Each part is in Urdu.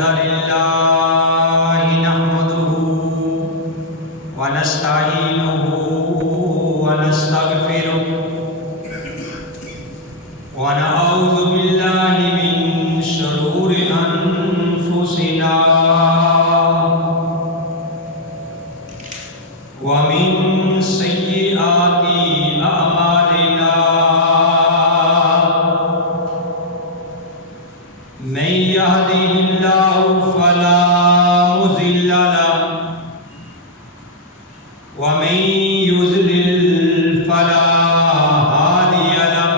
الحمد لله نحمده ونستعينه ونستغفره ونعوذ بالله من شرور أنفسنا ومن سيئات أعمالنا من يهده الله فلا مضل له ومن يضلل فلا هادي له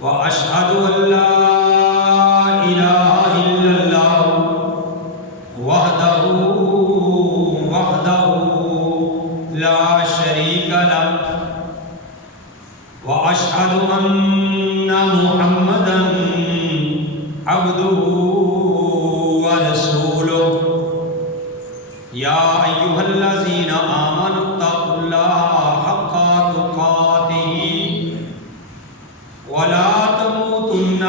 وأشهد أن لا إله إلا الله وحده لا شريك له وأشهد أن محمدا عبده ورسوله يا أيها الذين آمنوا اتقوا الله حق تقاته ولا تموتن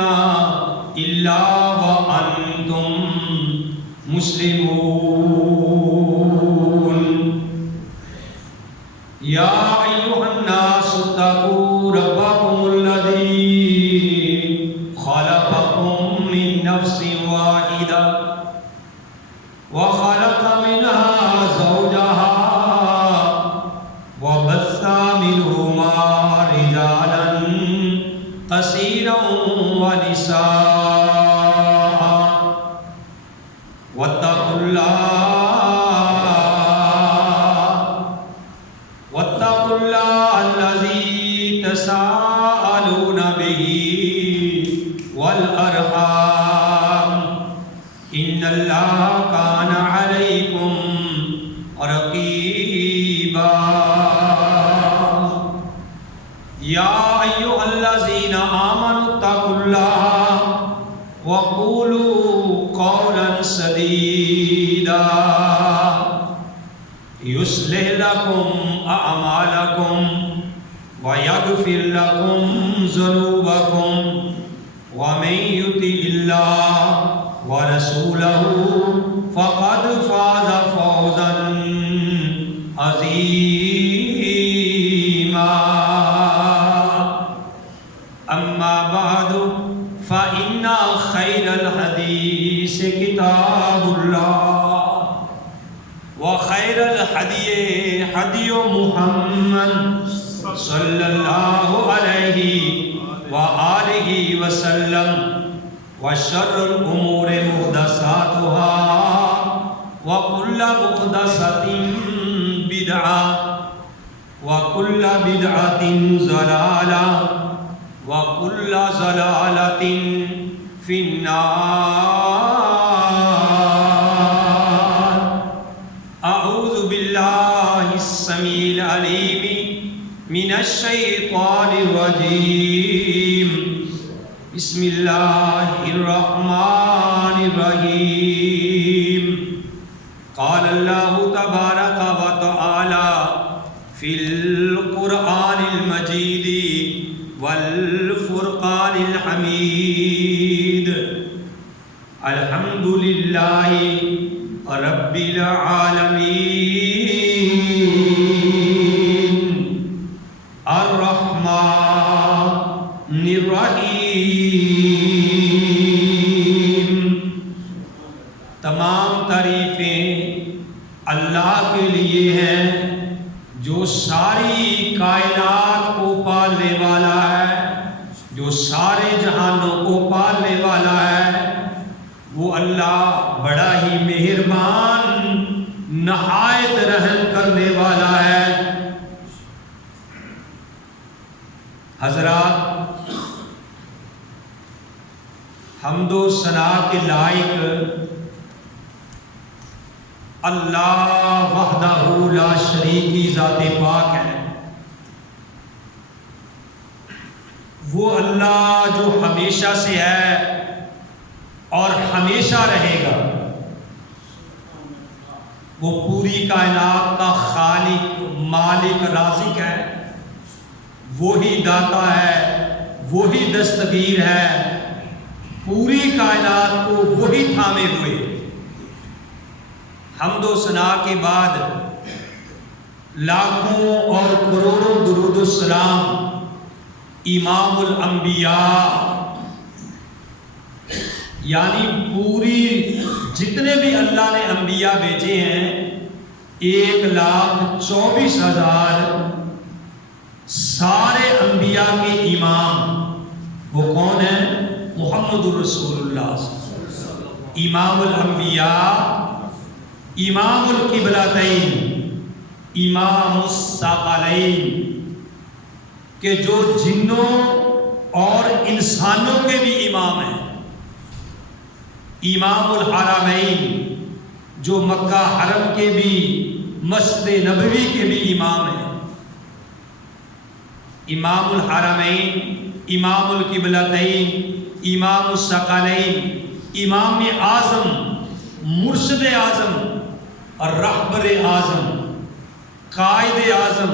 إلا وأنتم مسلمون يا أيها الناس اتقوا ربكم الذي خلقكم من نفس واحدة وخلق منها زوجها وبث منهما رجالا كثيرا ونساء واتقوا الله الذي تساءلون به والأرحام إن الله كان عليكم رقيبا يا أيها الذين آمنوا اتقوا الله وقولوا قولا سديدا يصلح لكم أعمالكم ويغفر لكم ذنوبكم ومن يطع الله ورسوله فقد فاز فوزا عظيما أما بعد فإن خير الحديث كتاب الله وخير الهدي هدي محمد صلى الله عليه وآله وسلم وشر الأمور محدثاتها وكل محدثة بدعة وكل بدعة ضلالة وكل ضلالة في النار. أعوذ بالله السميع العليم من الشيطان الرجيم. بسم الله الرحمن الرحيم. قال الله تبارك وتعالى في القرآن المجيد والفرقان الحميد. الحمد لله رب العالمين الرحمن الرحیم. تمام تعریفیں اللہ کے لیے ہیں جو ساری کائنات کو پالنے والا ہے، جو سارے جہانوں کو پالنے والا ہے. وہ اللہ بڑا ہی مہربان نہایت رحم کرنے والا ہے. حضرات، حمد و ثنا کے لائق اللہ وحدہ لا شریک کی ذات پاک ہے. وہ اللہ جو ہمیشہ سے ہے اور ہمیشہ رہے گا. وہ پوری کائنات کا خالق، مالک، رازق ہے. وہی داتا ہے، وہی دستگیر ہے. پوری کائنات کو وہی تھامے ہوئے۔ حمد و ثنا کے بعد لاکھوں اور کروڑوں درود و سلام امام الانبیاء، یعنی پوری جتنے بھی اللہ نے انبیاء بھیجے ہیں 1,24,000 سارے انبیاء کے امام وہ کون ہیں؟ محمد الرسول اللہ، امام الانبیاء، امام القبلتین، امام الثقلین، کہ جو جنوں اور انسانوں کے بھی امام ہیں، امام الحرمین، جو مکہ حرم کے بھی مسجد نبوی کے بھی امام ہیں، امام الحرمین، امام القبلتین، امام الثقلین، امام اعظم، مرشد اعظم اور رہبر اعظم، قائد اعظم،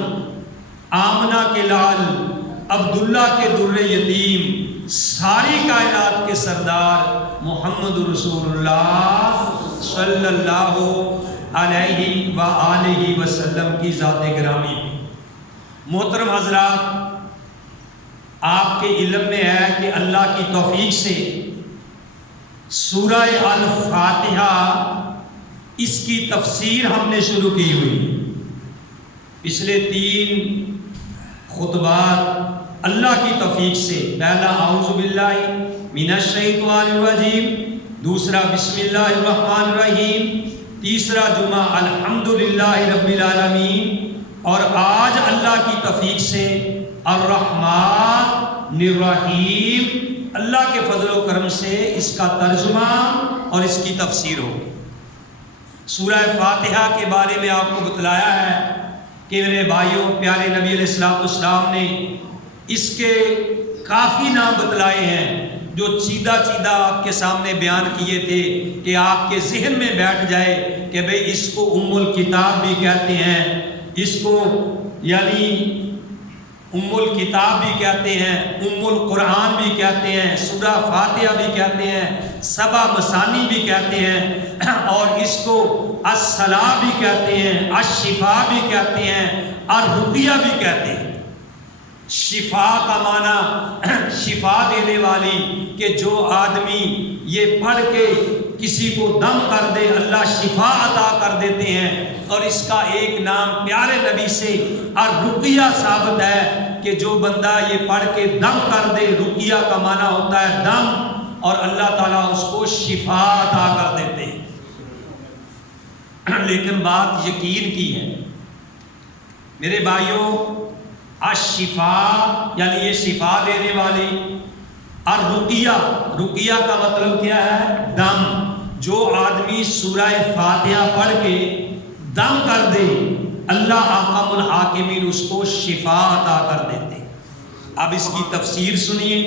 آمنہ کے لال، عبداللہ کے در یتیم، ساری کائنات کے سردار محمد رسول اللہ صلی اللہ علیہ وآلہ وسلم کی ذات گرامی میں۔ محترم حضرات، آپ کے علم میں ہے کہ اللہ کی توفیق سے سورہ الفاتحہ اس کی تفسیر ہم نے شروع کی ہوئی۔ پچھلے 3 خطبات اللہ کی توفیق سے، پہلا اعوذ باللہ من الشیطان الرجیم، دوسرا بسم اللہ الرحمن الرحیم، تیسرا جمعہ الحمدللہ رب العالمین، اور آج اللہ کی توفیق سے الرحمن الرحیم، اللہ کے فضل و کرم سے اس کا ترجمہ اور اس کی تفسیر ہوگی۔ سورہ فاتحہ کے بارے میں آپ کو بتلایا ہے کہ میرے بھائیوں، پیارے نبی علیہ السلام نے اس کے کافی نام بتلائے ہیں جو چیدہ آپ کے سامنے بیان کیے تھے کہ آپ کے ذہن میں بیٹھ جائے کہ بھئی اس کو ام الکتاب بھی کہتے ہیں، اس کو یعنی ام الکتاب بھی کہتے ہیں، ام القرآن بھی کہتے ہیں، سورہ فاتحہ بھی کہتے ہیں، 7 مثانی بھی کہتے ہیں، اور اس کو الصلاح بھی کہتے ہیں، الشفا بھی کہتے ہیں، الرقیہ بھی کہتے ہیں۔ شفا کا معنی شفا دینے والی، کہ جو آدمی یہ پڑھ کے کسی کو دم کر دے اللہ شفا عطا کر دیتے ہیں۔ اور اس کا ایک نام پیارے نبی سے الرقیہ ثابت ہے کہ جو بندہ یہ پڑھ کے دم کر دے، رقیہ کا معنی ہوتا ہے دم، اور اللہ تعالیٰ اس کو شفا عطا کر دیتے ہیں۔ لیکن بات یقین کی ہے میرے بھائیوں، الشفا یعنی یہ شفا دینے والی، الرقیہ، رقیہ کا مطلب کیا ہے؟ دم۔ جو آدمی سورہ فاتحہ پڑھ کے دم کر دے اللہ احکم الحاکمین اس کو شفا عطا کر دیتے۔ اب اس کی تفسیر سنیے۔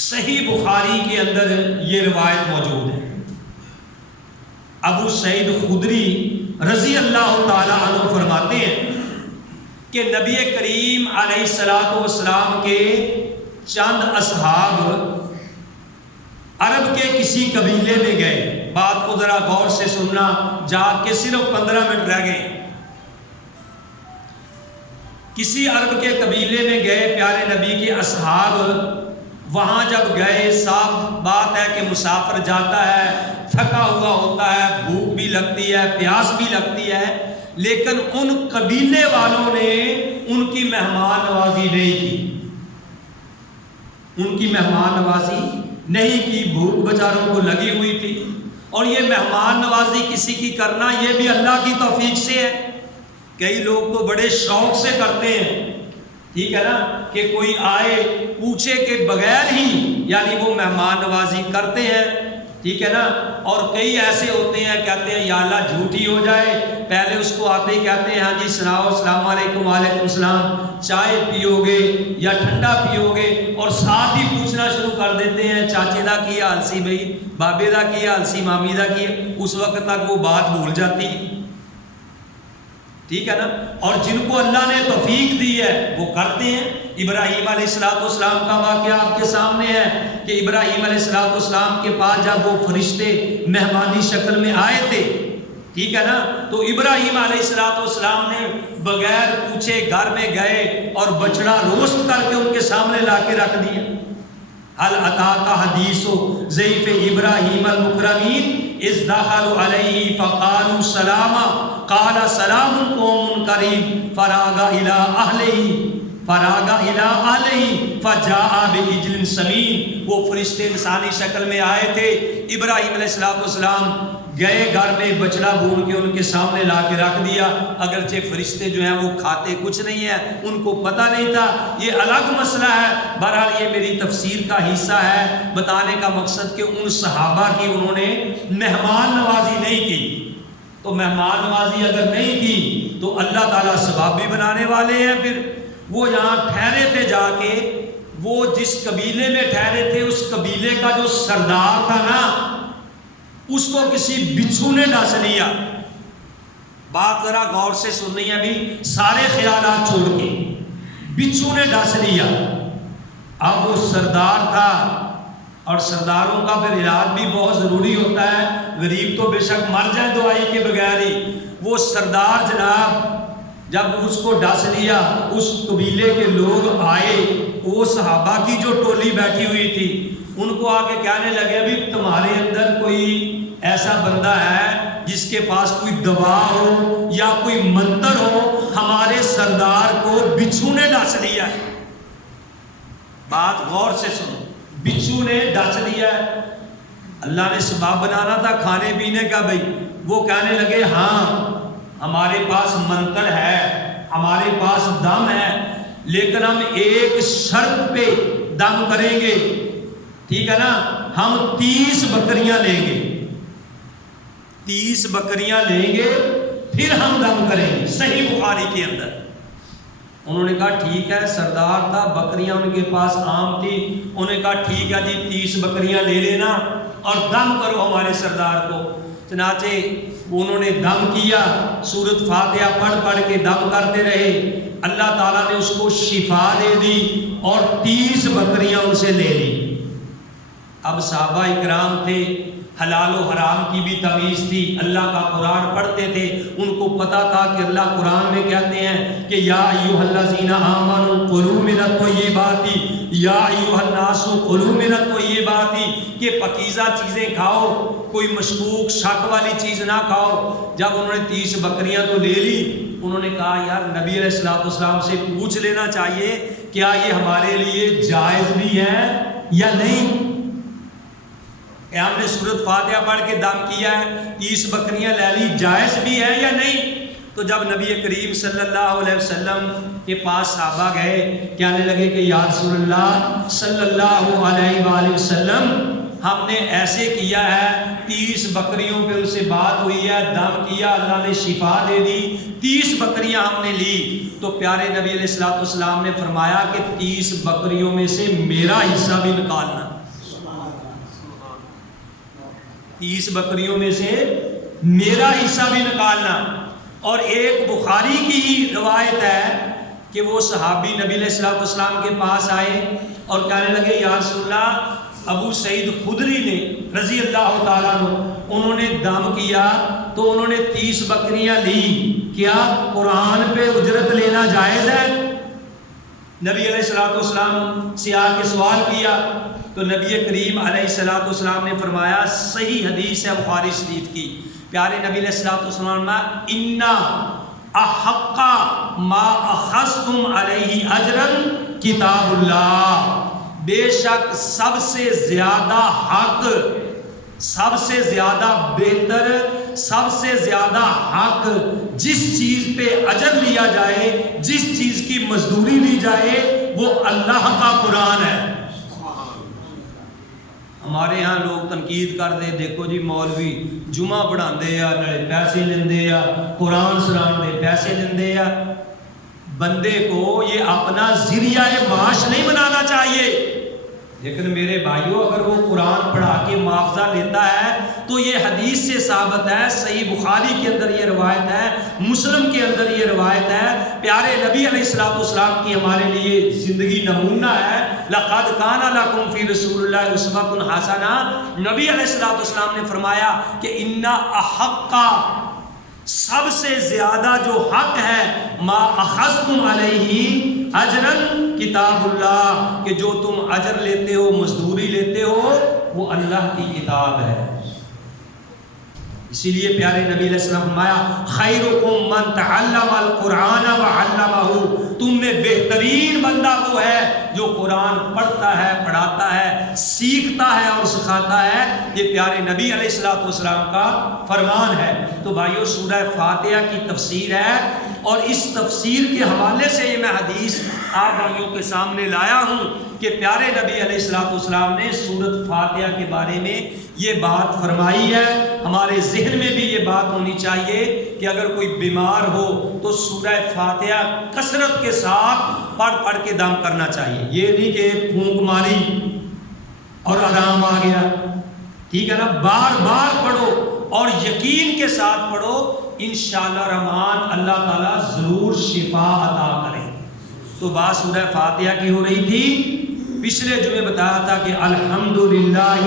صحیح بخاری کے اندر یہ روایت موجود ہے۔ ابو سعید خدری رضی اللہ تعالی عنہ فرماتے ہیں کہ نبی کریم علیہ السلام کے چند اصحاب عرب کے کسی قبیلے میں گئے۔ بات کو ذرا غور سے سننا، جا کے صرف 15 منٹ رہ گئے۔ کسی عرب کے قبیلے میں گئے پیارے نبی کے اصحاب۔ وہاں جب گئے، صاف بات ہے کہ مسافر جاتا ہے، تھکا ہوا ہوتا ہے، بھوک بھی لگتی ہے، پیاس بھی لگتی ہے، لیکن ان قبیلے والوں نے ان کی مہمان نوازی نہیں کی، ان کی مہمان نوازی نہیں کی۔ بھوک بیچاروں کو لگی ہوئی تھی، اور یہ مہمان نوازی کسی کی کرنا یہ بھی اللہ کی توفیق سے ہے۔ کئی لوگ تو بڑے شوق سے کرتے ہیں، ٹھیک ہے نا، کہ کوئی آئے پوچھے کے بغیر ہی یعنی وہ مہمان نوازی کرتے ہیں، ٹھیک ہے نا۔ اور کئی ایسے ہوتے ہیں کہتے ہیں یا اللہ جھوٹی ہو جائے، پہلے اس کو آتے ہی کہتے ہیں ہاں جی سناؤ، السلام علیکم، وعلیکم السلام، چائے پیو گے یا ٹھنڈا پیو گے، اور ساتھ ہی پوچھنا شروع کر دیتے ہیں چاچے دا کی حال سی بھائی، بابے دا کی حال سی، مامی دا کی، اس وقت تک وہ بات بھول جاتی۔ ٹھیک ہے نا، اور جن کو اللہ نے توفیق دی ہے وہ کرتے ہیں۔ ابراہیم علیہ السلام کا واقعہ آپ کے سامنے ہے کہ ابراہیم علیہ السلام کے پاس جب وہ فرشتے مہمانی شکل میں آئے تھے، ٹھیک ہے نا، تو ابراہیم علیہ السلام نے بغیر پوچھے گھر میں گئے اور بچڑا روسٹ کر کے ان کے سامنے لا کے رکھ دیا۔ هل اتاک حدیث ضیف ابراہیم المکرمین اذ دخلوا علیہ فقالوا سلاما قال سلام قوم منکرین فراغ الی اہلہ فجاء بعجل سمین۔ وہ فرشتے انسانی شکل میں آئے تھے، ابراہیم علیہ السلام گئے گھر میں بچڑا بھون کے ان کے سامنے لا کے رکھ دیا۔ اگرچہ فرشتے جو ہیں وہ کھاتے کچھ نہیں ہیں، ان کو پتہ نہیں تھا، یہ الگ مسئلہ ہے۔ بہرحال یہ میری تفسیر کا حصہ ہے، بتانے کا مقصد کہ ان صحابہ کی انہوں نے مہمان نوازی نہیں کی، تو مہمان نوازی اگر نہیں کی تو اللہ تعالیٰ ثواب بھی بنانے والے ہیں۔ پھر وہ یہاں ٹھہرے تھے جا کے، وہ جس قبیلے میں ٹھہرے تھے اس قبیلے کا جو سردار تھا نا، اس کو کسی بچھو نے ڈس لیا۔ بات ذرا غور سے سننی ہے ابھی، سارے خیالات چھوڑ کے، بچھو نے ڈس لیا۔ اب وہ سردار تھا، اور سرداروں کا پھر علاج بھی بہت ضروری ہوتا ہے، غریب تو بے شک مر جائے دوائی کے بغیر ہی۔ وہ سردار جناب جب اس کو ڈس لیا، اس قبیلے کے لوگ آئے، وہ صحابہ کی جو ٹولی بیٹھی ہوئی تھی ان کو آ کے کہنے لگے ابھی تمہارے اندر کوئی ایسا بندہ ہے جس کے پاس کوئی دوا ہو یا کوئی منتر ہو، ہمارے سردار کو بچھو نے ڈس لیا ہے۔ بات غور سے سنو، بچھو نے ڈس لیا ہے۔ اللہ نے سبب بنانا تھا کھانے پینے کا بھائی، وہ کہنے لگے ہاں ہمارے پاس منتر ہے، ہمارے پاس دم ہے، لیکن ہم ایک شرط پہ دم کریں گے، ٹھیک ہے نا، ہم 30 بکریاں لیں گے، 30 بکریاں لیں گے پھر ہم دم کریں گے۔ صحیح بخاری کے اندر انہوں نے کہا ٹھیک ہے، سردار تھا، بکریاں ان کے پاس عام تھی، انہوں نے کہا ٹھیک ہے جی 30 بکریاں لے لینا اور دم کرو ہمارے سردار کو۔ چنانچہ انہوں نے دم کیا، سورۃ فاتحہ پڑھ کے دم کرتے رہے، اللہ تعالیٰ نے اس کو شفا دے دی اور 30 بکریاں ان سے لے لی۔ اب صحابہ اکرام تھے، حلال و حرام کی بھی تمیز تھی، اللہ کا قرآن پڑھتے تھے، ان کو پتہ تھا کہ اللہ قرآن میں کہتے ہیں کہ یا ایھا الذین آمنوا کلوا من الطیبات یا ایھا الناس کلوا من الطیبات، کہ پاکیزہ چیزیں کھاؤ، کوئی مشکوک شک والی چیز نہ کھاؤ۔ جب انہوں نے 30 بکریاں تو لے لی، انہوں نے کہا یار نبی علیہ السلام سے پوچھ لینا چاہیے کیا یہ ہمارے لیے جائز بھی ہے یا نہیں، کہ ہم نے سورۃ فاتحہ پڑھ کے دم کیا ہے، 30 بکریاں لے لی، جائز بھی ہے یا نہیں۔ تو جب نبی کریم صلی اللہ علیہ وسلم کے پاس صحابہ گئے، کہنے لگے کہ یا رسول اللہ صلی اللہ علیہ وآلہ وسلم، ہم نے ایسے کیا ہے، 30 بکریوں پہ ان سے بات ہوئی ہے، دم کیا، اللہ نے شفا دے دی، 30 بکریاں ہم نے لی۔ تو پیارے نبی علیہ السلام نے فرمایا کہ 30 بکریوں میں سے میرا حصہ بھی نکالنا، 30 بکریوں میں سے میرا حصہ بھی نکالنا۔ اور ایک بخاری کی ہی روایت ہے کہ وہ صحابی نبی علیہ السلام کے پاس آئے اور کہنے لگے یا رسول اللہ، ابو سعید خدری نے رضی اللہ تعالیٰ عنہ، انہوں نے دم کیا تو انہوں نے 30 بکریاں لی، کیا قرآن پہ اجرت لینا جائز ہے؟ نبی علیہ السلام سے آ کے سوال کیا تو نبی کریم علیہ السلام نے فرمایا، صحیح حدیث ہے بخاری شریف کی، پیارے نبی علیہ السلام نے اِنَّا اَحَقَّ مَا أَخَذْتُمْ عَلَيْهِ أَجْرًا کتاب اللہ، بے شک سب سے زیادہ حق، سب سے زیادہ بہتر، سب سے زیادہ حق جس چیز پہ اجر لیا جائے، جس چیز کی مزدوری لی جائے، وہ اللہ کا قرآن ہے۔ ہمارے ہاں لوگ تنقید کر دے، دیکھو جی مولوی جمعہ پڑھا دے یا نالے پیسے لیندے یا قرآن سنان دے پیسے لیندے یا، بندے کو یہ اپنا ذریعہ معاش نہیں بنانا چاہیے۔ لیکن میرے بھائیوں اگر وہ قرآن پڑھا کے معاوضہ لیتا ہے تو یہ حدیث سے ثابت ہے، صحیح بخاری کے اندر یہ روایت ہے، مسلم کے اندر یہ روایت ہے، پیارے نبی علیہ الصلوۃ والسلام کی ہمارے لیے زندگی نمونہ ہے۔ لقد کان لکم فی رسول اللہ اسوۃ حسنہ، نبی علیہ الصلوۃ والسلام نے فرمایا کہ ان احق، سب سے زیادہ جو حق ہے، ما اخذتم علیہ اجرا کتاب اللہ، کہ جو تم اجر لیتے ہو، مزدوری لیتے ہو، وہ اللہ کی کتاب ہے۔ اسی لیے پیارے نبی علیہ السلام فرمایا خیرکم من تعلم القرآن وعلمہ، تم میں بہترین بندہ وہ ہے جو قرآن پڑھتا ہے، پڑھاتا ہے، سیکھتا ہے اور سکھاتا ہے۔ یہ پیارے نبی علیہ الصلوۃ والسلام کا فرمان ہے۔ تو بھائیو سورہ فاتحہ کی تفسیر ہے، اور اس تفسیر کے حوالے سے یہ میں حدیث آپ بھائیوں کے سامنے لایا ہوں کہ پیارے نبی علیہ الصلوۃ والسلام نے سورۃ فاتحہ کے بارے میں یہ بات فرمائی ہے۔ ہمارے ذہن میں بھی یہ بات ہونی چاہیے کہ اگر کوئی بیمار ہو تو سورہ فاتحہ کثرت کے ساتھ پڑھ کے دم کرنا چاہیے۔ یہ نہیں کہ پھونک ماری اور آرام آ گیا، ٹھیک ہے نا، بار بار پڑھو اور یقین کے ساتھ پڑھو، انشاءاللہ رحمان اللہ تعالیٰ ضرور شفا عطا کرے۔ تو بات سورہ فاتحہ کی ہو رہی تھی، پچھلے جمعے بتایا تھا کہ الحمدللہ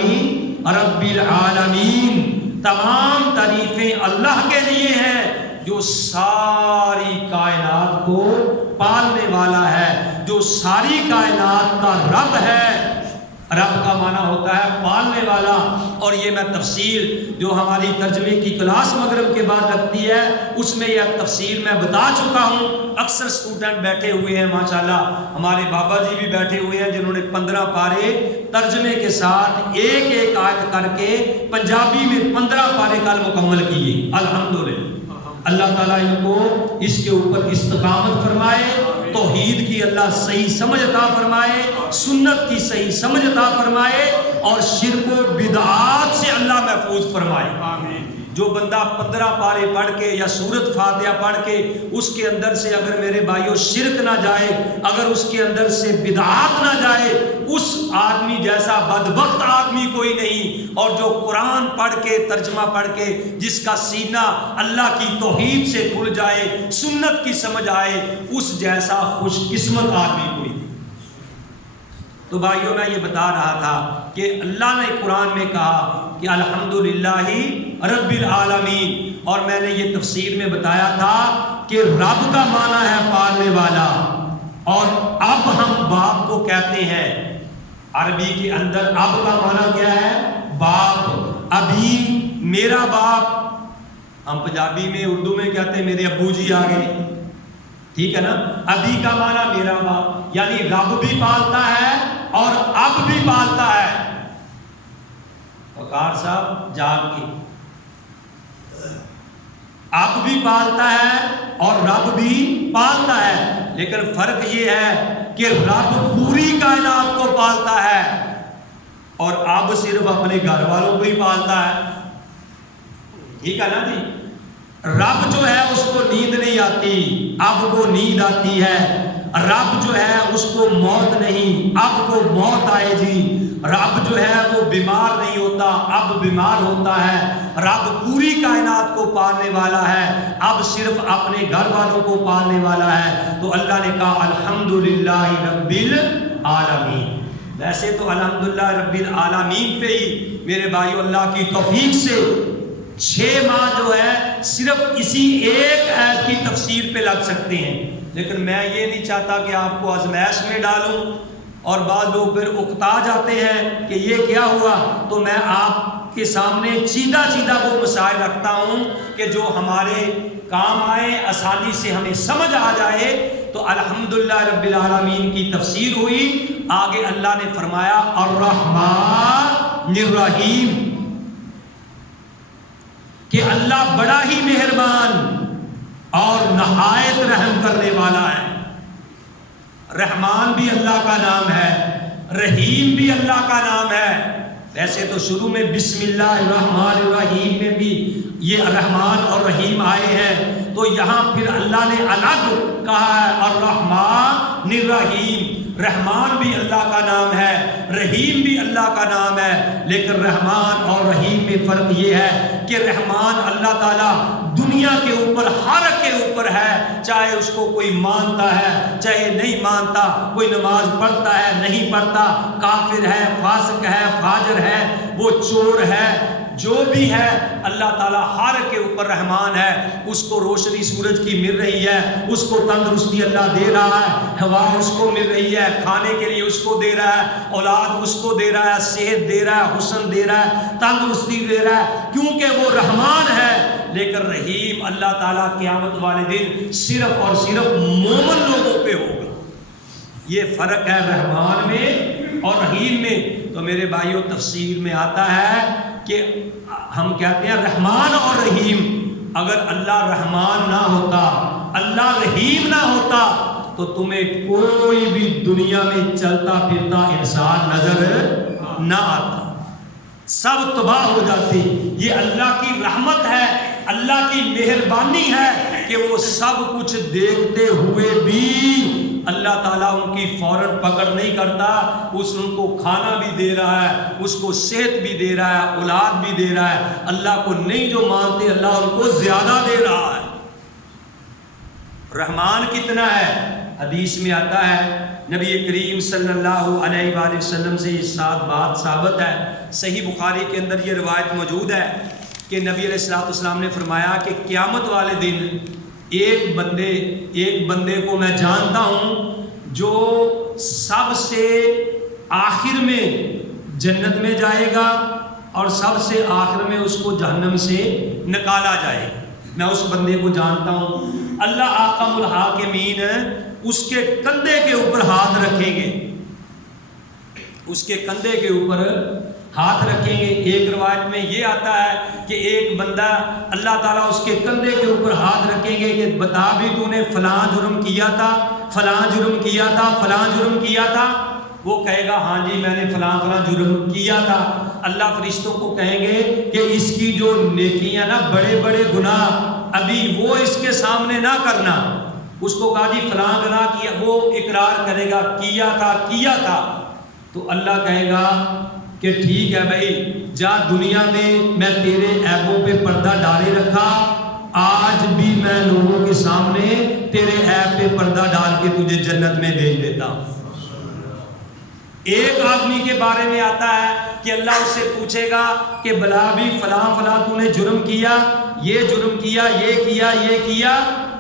رب العالمین، تمام تعریفیں اللہ کے لیے ہیں جو ساری کائنات کو پالنے والا ہے، جو ساری کائنات کا رب ہے۔ رب کا معنی ہوتا ہے پالنے والا، اور یہ میں تفسیر جو ہماری ترجمے کی کلاس مغرب کے بعد لگتی ہے اس میں یہ تفسیر میں بتا چکا ہوں۔ اکثر اسٹوڈنٹ بیٹھے ہوئے ہیں ماشاءاللہ، ہمارے بابا جی بھی بیٹھے ہوئے ہیں جنہوں نے 15 پارے ترجمے کے ساتھ ایک ایک آیت کر کے پنجابی میں 15 پارے کل مکمل کیے، الحمدللہ۔ اللہ تعالیٰ ان کو اس کے اوپر استقامت فرمائے، توحید کی اللہ صحیح سمجھ عطا فرمائے، سنت کی صحیح سمجھ عطا فرمائے، اور شرک و بدعات سے اللہ محفوظ فرمائے۔ جو بندہ 15 پارے پڑھ کے یا سورۃ فاتحہ پڑھ کے اس کے اندر سے اگر میرے بھائیوں شرک نہ جائے، اگر اس کے اندر سے بدعات نہ جائے، اس آدمی جیسا بدبخت آدمی کوئی نہیں۔ اور جو قرآن پڑھ کے ترجمہ پڑھ کے جس کا سینہ اللہ کی توحید سے کھل جائے، سنت کی سمجھ آئے، اس جیسا خوش قسمت آدمی کوئی نہیں۔ تو بھائیوں میں یہ بتا رہا تھا کہ اللہ نے قرآن میں کہا کہ الحمدللہ رب العالمین، اور میں نے یہ تفسیر میں بتایا تھا کہ رب کا معنی ہے پالنے والا، اور اب ہم باپ کو کہتے ہیں، عربی کے اندر اب کا معنی کیا ہے؟ باپ، ابھی میرا باپ، ہم پنجابی میں اردو میں کہتے ہیں میرے ابو جی آ گئے، ٹھیک ہے نا۔ ابھی کا معنی میرا باپ، یعنی رب بھی پالتا ہے اور اب بھی پالتا ہے۔ وقار صاحب جاگ کے، اب بھی پالتا ہے اور رب بھی پالتا ہے، لیکن فرق یہ ہے کہ رب پوری کائنات کو پالتا ہے اور اب صرف اپنے گھر والوں کو ہی پالتا ہے، ٹھیک ہے نا جی۔ رب جو ہے اس کو نیند نہیں آتی، اب کو نیند آتی ہے۔ رب جو ہے اس کو موت نہیں، اب کو موت آئے گی۔ رب جو ہے وہ بیمار نہیں ہوتا، اب بیمار ہوتا ہے۔ رب پوری کائنات کو پالنے والا ہے، اب صرف اپنے گھر والوں کو پالنے والا ہے۔ تو اللہ نے کہا الحمدللہ رب العالمین۔ ویسے تو الحمدللہ رب العالمین پہ ہی میرے بھائیو اللہ کی توفیق سے 6 ماہ جو ہے صرف اسی ایک آیت کی تفسیر پہ لگ سکتے ہیں، لیکن میں یہ نہیں چاہتا کہ آپ کو آزمائش میں ڈالوں، اور بعض لوگ پھر اکتا جاتے ہیں کہ یہ کیا ہوا۔ تو میں آپ کے سامنے سیدھا وہ مسائل رکھتا ہوں کہ جو ہمارے کام آئے، آسانی سے ہمیں سمجھ آ جائے۔ تو الحمدللہ رب العالمین کی تفسیر ہوئی، آگے اللہ نے فرمایا الرحمن الرحیم، کہ اللہ بڑا ہی مہربان اور نہایت رحم کرنے والا ہے۔ رحمان بھی اللہ کا نام ہے، رحیم بھی اللہ کا نام ہے۔ ویسے تو شروع میں بسم اللہ الرحمن الرحیم میں بھی یہ رحمان اور رحیم آئے ہیں، تو یہاں پھر اللہ نے الگ کہا ہے الرحمن الرحیم۔ رحمان بھی اللہ کا نام ہے، رحیم بھی اللہ کا نام ہے، لیکن رحمان اور رحیم میں فرق یہ ہے کہ رحمان اللہ تعالیٰ دنیا کے اوپر ہر کے اوپر ہے، چاہے اس کو کوئی مانتا ہے چاہے نہیں مانتا، کوئی نماز پڑھتا ہے نہیں پڑھتا، کافر ہے فاسق ہے فاجر ہے وہ چور ہے جو بھی ہے، اللہ تعالیٰ ہر کے اوپر رحمان ہے۔ اس کو روشنی سورج کی مل رہی ہے، اس کو تندرستی اللہ دے رہا ہے، ہوا اس کو مل رہی ہے، کھانے کے لیے اس کو دے رہا ہے، اولاد اس کو دے رہا ہے، صحت دے رہا ہے، حسن دے رہا ہے، تندرستی دے رہا ہے، کیونکہ وہ رحمان ہے۔ لیکن رحیم اللہ تعالیٰ قیامت والے دن صرف اور صرف مومن لوگوں پہ ہوگا۔ یہ فرق ہے رحمان میں اور رحیم میں۔ تو میرے بھائیوں تفسیر میں آتا ہے کہ ہم کہتے ہیں رحمان اور رحیم، اگر اللہ رحمان نہ ہوتا، اللہ رحیم نہ ہوتا تو تمہیں کوئی بھی دنیا میں چلتا پھرتا انسان نظر نہ آتا، سب تباہ ہو جاتے۔ یہ اللہ کی رحمت ہے، اللہ کی مہربانی ہے کہ وہ سب کچھ دیکھتے ہوئے بھی اللہ تعالیٰ ان کی فوراً پکڑ نہیں کرتا، ان کو کھانا بھی دے رہا ہے، اس کو صحت بھی دے رہا ہے، اولاد بھی دے رہا ہے۔ اللہ کو نہیں جو مانتے اللہ ان کو زیادہ دے رہا ہے۔ رحمان کتنا ہے؟ حدیث میں آتا ہے، نبی کریم صلی اللہ علیہ وآلہ وسلم سے یہ بات ثابت ہے، صحیح بخاری کے اندر یہ روایت موجود ہے کہ نبی علیہ السلام نے فرمایا کہ قیامت والے دن ایک بندے کو میں جانتا ہوں جو سب سے آخر میں جنت میں جائے گا اور سب سے آخر میں اس کو جہنم سے نکالا جائے گا۔ میں اس بندے کو جانتا ہوں، اللہ احکم الحاکمین اس کے کندھے کے اوپر ہاتھ رکھیں گے، اس کے کندھے کے اوپر ہاتھ رکھیں گے۔ ایک روایت میں یہ آتا ہے کہ ایک بندہ اللہ تعالیٰ اس کے کندھے کے اوپر ہاتھ رکھیں گے کہ بتا بھی تو نے فلاں جرم کیا تھا، فلاں جرم کیا تھا، فلاں جرم کیا تھا؟ وہ کہے گا ہاں جی میں نے فلاں جرم کیا تھا۔ اللہ فرشتوں کو کہیں گے کہ اس کی جو نیکیاں نا بڑے بڑے گناہ ابھی وہ اس کے سامنے نہ کرنا۔ اس کو کہا جی فلاں گناہ کیا، وہ اقرار کرے گا کیا تھا، تو اللہ کہے گا کہ ٹھیک ہے بھائی جا، دنیا میں تیرے عیبوں پہ پردہ ڈالے رکھا، آج بھی میں لوگوں کے سامنے تیرے عیب پہ پردہ ڈال کے تجھے جنت میں بھیج دیتا ہوں۔ ایک آدمی کے بارے میں آتا ہے کہ اللہ اس سے پوچھے گا کہ بلا بھی فلاں تو نے جرم کیا، یہ جرم کیا، یہ کیا،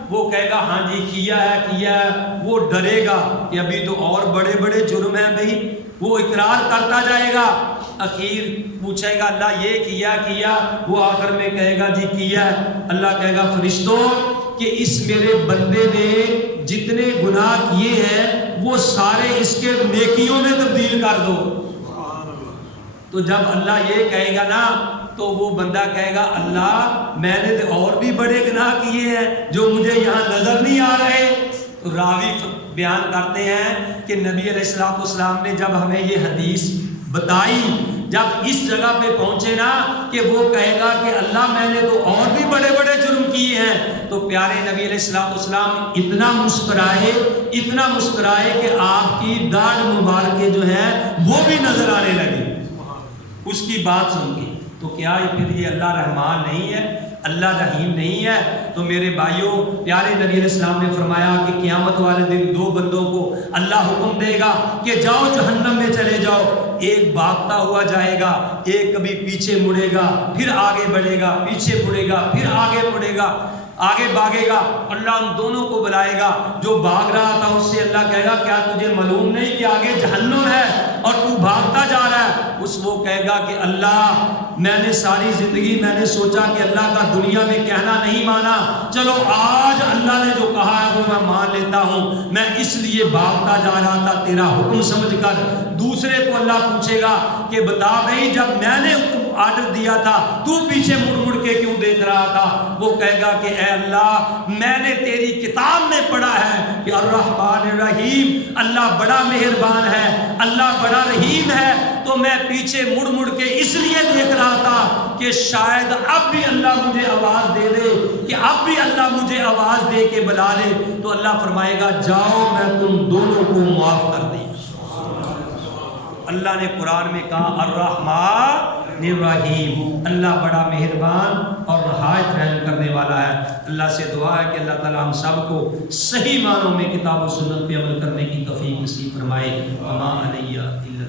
وہ کہے گا ہاں جی کیا ہے۔ وہ ڈرے گا کہ ابھی تو اور بڑے بڑے جرم ہیں بھائی، وہ اقرار کرتا جائے گا، اخیر پوچھے گا اللہ یہ کیا، وہ آخر میں کہے گا جی کیا ہے۔ اللہ کہے گا فرشتوں کہ اس میرے بندے نے جتنے گناہ کیے ہیں وہ سارے اس کے نیکیوں میں تبدیل کر دو۔ تو جب اللہ یہ کہے گا نا تو وہ بندہ کہے گا اللہ میں نے اور بھی بڑے گناہ کیے ہیں جو مجھے یہاں نظر نہیں آ رہے۔ تو راوی بیان کرتے ہیں کہ نبی علیہ السلام نے جب ہمیں یہ حدیث بتائی، جب اس جگہ پہ پہنچے نا کہ وہ کہے گا کہ اللہ میں نے تو اور بھی بڑے بڑے جرم کیے ہیں، تو پیارے نبی علیہ السلام اتنا مسکرائے کہ آپ کی داڑھ مبارکیں جو ہیں وہ بھی نظر آنے لگی اس کی بات سن کے۔ تو کیا پھر یہ اللہ رحمان نہیں ہے، اللہ رحیم نہیں ہے؟ تو میرے بھائیوں پیارے نبی علیہ السلام نے فرمایا کہ قیامت والے دن دو بندوں کو اللہ حکم دے گا کہ جاؤ جہنم میں چلے جاؤ۔ ایک بھاگتا ہوا جائے گا، ایک کبھی پیچھے مڑے گا پھر آگے بڑھے گا، پیچھے مڑے گا پھر آگے مڑے گا، آگے بھاگے گا۔ اللہ ان دونوں کو بلائے گا، جو بھاگ رہا تھا اس سے اللہ کہے گا کیا تجھے معلوم نہیں کہ آگے جہنم ہے اور تو بھاگتا جا رہا ہے؟ وہ کہے گا کہ اللہ میں نے ساری زندگی میں نے سوچا کہ اللہ کا دنیا میں کہنا نہیں مانا، چلو آج اللہ نے جو کہا ہے وہ میں مان لیتا ہوں، میں اس لیے بھاگتا جا رہا تھا تیرا حکم سمجھ کر۔ دوسرے کو اللہ پوچھے گا کہ بتا بھائی جب میں نے آرڈر دیا تھا تو پیچھے مڑ کے کیوں دیکھ رہا تھا؟ وہ کہے گا کہ اے اللہ میں نے تیری کتاب میں پڑھا ہے کہ الرحمن الرحیم، اللہ بڑا مہربان ہے، اللہ بڑا رحیم ہے، تو میں پیچھے مڑ کے اس لیے دیکھ رہا تھا کہ کہ شاید اب بھی اللہ مجھے آواز دے دے، کہ اب بھی اللہ مجھے آواز دے کے بلا لے، تو اللہ فرمائے گا جاؤ میں تم دونوں کو معاف کر دیں۔ اللہ نے قرآن میں کہا الرحمن الرحیم، اللہ بڑا مہربان اور نہایت رحم کرنے والا ہے۔ اللہ سے دعا ہے کہ اللہ تعالیٰ ہم سب کو صحیح معنوں میں کتاب و سنت پہ عمل کرنے کی توفیق نصیب فرمائے۔ وما علیہ الا